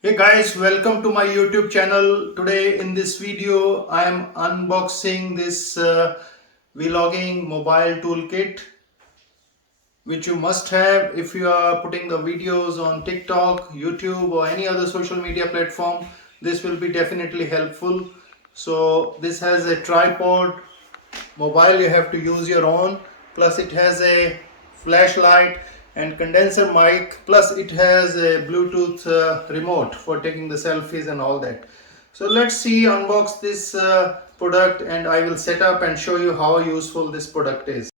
Hey guys, welcome to my YouTube channel. Today in this video I am unboxing this vlogging mobile toolkit which you must have if you are putting the videos on TikTok, YouTube or any other social media platform. This will be definitely helpful. So this has a tripod, mobile you have to use your own, plus it has a flashlight and condenser mic, plus it has a Bluetooth remote for taking the selfies and all that. So let's see, unbox this product, and I will set up and show you how useful this product is.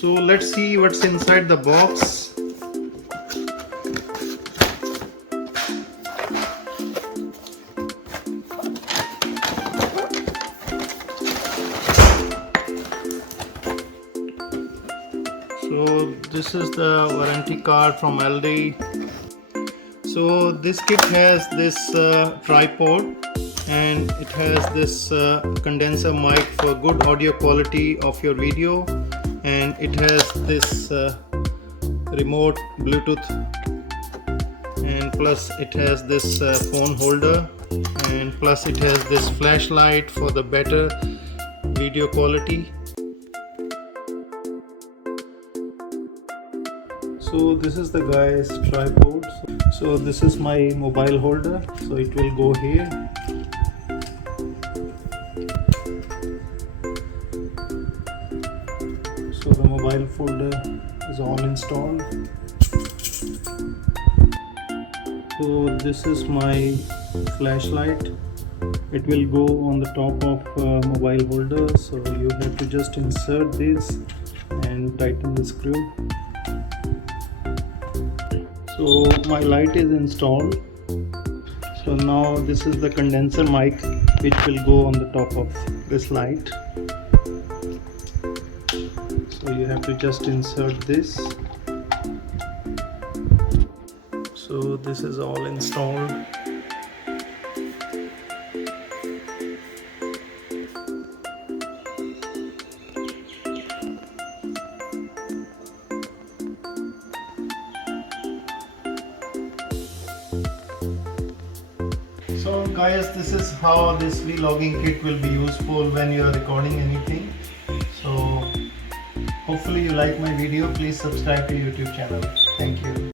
So let's see what's inside the box. So this is the warranty card from LD. So this kit has this tripod, and it has this condenser mic for good audio quality of your video, and it has this remote Bluetooth, and plus it has this phone holder, and plus it has this flashlight for the better video quality. So this is the guy's tripod. So this is my mobile holder, so it will go here. So the mobile folder is all installed. So this is my flashlight. It will go on the top of mobile holder, so you have to just insert this and tighten the screw. So my light is installed. So now this is the condenser mic which will go on the top of this light. So you have to just insert this. So this is all installed. So guys, this is how this vlogging kit will be useful when you are recording anything. So hopefully you like my video. Please subscribe to YouTube channel. Thank you.